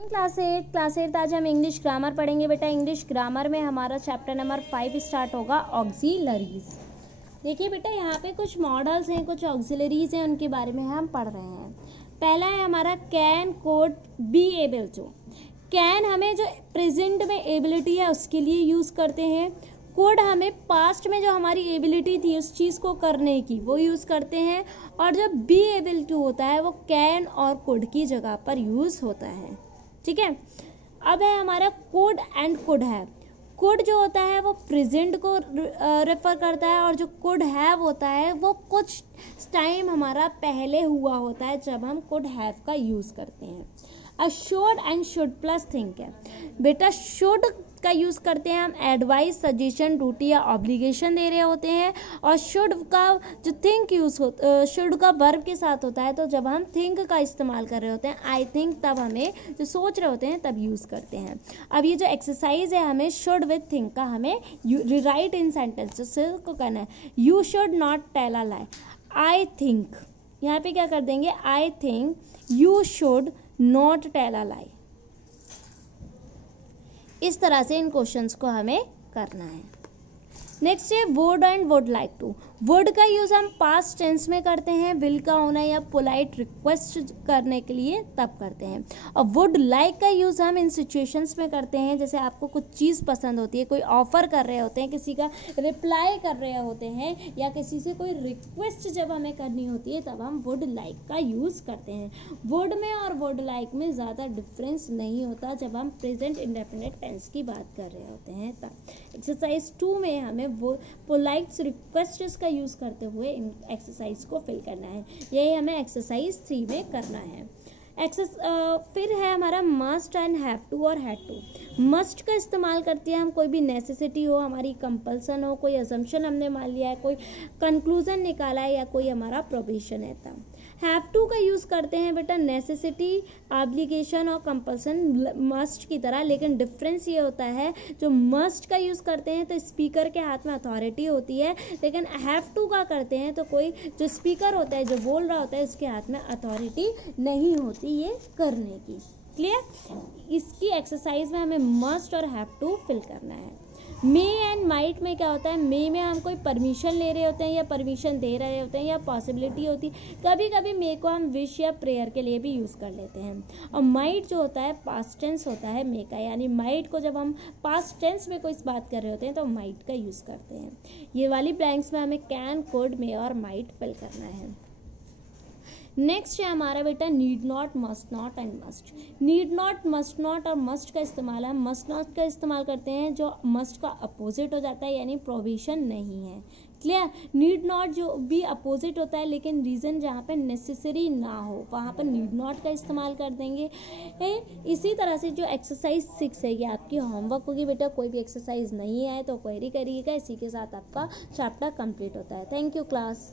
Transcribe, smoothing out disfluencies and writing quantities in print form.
Class 8 आज हम English grammar पढ़ेंगे बेटा। इंग्लिश ग्रामर में हमारा चैप्टर नंबर 5 स्टार्ट होगा, ऑक्सिलरीज। देखिए बेटा, यहाँ पे कुछ मॉडल्स हैं, कुछ ऑक्सिलरीज हैं, उनके बारे में हम पढ़ रहे हैं। पहला है हमारा can, could, be able to. Can हमें जो प्रेजेंट में एबिलिटी है उसके लिए यूज करते हैं। कोड हमें पास्ट में जो हमारी एबिलिटी थी उस चीज़ को करने की, वो यूज़ करते हैं। और जो बी एबल टू होता है वो कैन और कोड की जगह पर यूज़ होता है। ठीक है, अब है हमारा कोड एंड कुड है। कुड जो होता है वो प्रेजेंट को रेफर करता है, और जो कुड हैव होता है वो कुछ टाइम हमारा पहले हुआ होता है जब हम कुड हैव का यूज़ करते हैं। अब should and should plus think है बेटा। शुड का यूज़ करते हैं हम एडवाइस, सजेशन, ड्यूटी या ऑब्लिगेशन दे रहे होते हैं। और शुड का जो थिंक यूज़ हो, शुड का वर्ब के साथ होता है, तो जब हम थिंक का इस्तेमाल कर रहे होते हैं, आई थिंक, तब हमें जो सोच रहे होते हैं तब यूज़ करते हैं। अब ये जो एक्सरसाइज है, हमें शुड विथ थिंक का हमें रिराइट इन सेंटेंसेस को करना है। You should not tell a lie. I think, यहाँ पे क्या कर देंगे, I think you should not tell a lie. इस तरह से इन क्वेश्चंस को हमें करना है। नेक्स्ट है would and would like to. Would का यूज हम पास्ट टेंस में करते हैं, विल का होना या पोलाइट रिक्वेस्ट करने के लिए तब करते हैं। और वुड लाइक का यूज हम इन सिचुएशंस में करते हैं, जैसे आपको कुछ चीज़ पसंद होती है, कोई ऑफर कर रहे होते हैं, किसी का रिप्लाई कर रहे होते हैं, या किसी से कोई रिक्वेस्ट जब हमें करनी होती है तब हम वुड लाइक का यूज करते हैं। वुड में और वुड लाइक में ज़्यादा डिफरेंस नहीं होता जब हम प्रेजेंट इंडेफिनिट टेंस की बात कर रहे होते हैं तब। एक्सरसाइज 2 में हमें वो पोलाइट रिक्वेस्ट का यूज़ करते हुए इन एक्सरसाइज को फिल करना है। यही हमें एक्सरसाइज 3 में करना है। फिर है हमारा मस्ट एंड हैव टू और हैड टू। मस्ट का इस्तेमाल करते हैं हम कोई भी नेसेसिटी हो, हमारी कंपल्सन हो, कोई असम्पशन हमने मान लिया है, कोई कंक्लूजन निकाला है, या कोई हमारा प्रोविजन है तब। हैव टू का यूज़ करते हैं बेटा नेसेसिटी, ऑब्लिगेशन और कंपल्सन मस्ट की तरह, लेकिन डिफरेंस ये होता है जो मस्ट का यूज़ करते हैं तो स्पीकर के हाथ में अथॉरिटी होती है, लेकिन हैव टू का करते हैं तो कोई जो स्पीकर होता है, जो बोल रहा होता है, उसके हाथ में अथॉरिटी नहीं होती ये करने की। क्लियर? इसकी एक्सरसाइज में हमें मस्ट और हैव टू फिल करना है। मे एंड माइट में क्या होता है, मे में हम कोई परमिशन ले रहे होते हैं या परमिशन दे रहे होते हैं या पॉसिबिलिटी होती है। कभी कभी मे को हम विश या प्रेयर के लिए भी यूज़ कर लेते हैं। और माइट जो होता है पास्ट टेंस होता है मे का, यानी माइट को जब हम पास्ट टेंस में कोई बात कर रहे होते हैं तो माइट का यूज़ करते हैं। ये वाली ब्लैंक्स में हमें कैन, कुड, मे और माइट फिल करना है। नेक्स्ट है हमारा बेटा need not, must not and must. Need not, must not और मस्ट का इस्तेमाल हम मस्ट नॉट का इस्तेमाल करते हैं जो मस्ट का अपोजिट हो जाता है, यानी प्रोविजन नहीं है। क्लियर? नीड नॉट जो भी अपोजिट होता है, लेकिन रीज़न जहाँ पे नेसेसरी ना हो वहाँ पर नीड नॉट का इस्तेमाल कर देंगे। इसी तरह से जो एक्सरसाइज 6 है ये आपकी होमवर्क होगी बेटा। कोई भी एक्सरसाइज नहीं आए तो क्वेरी करिएगा। इसी के साथ आपका चैप्टर कंप्लीट होता है। Thank you class.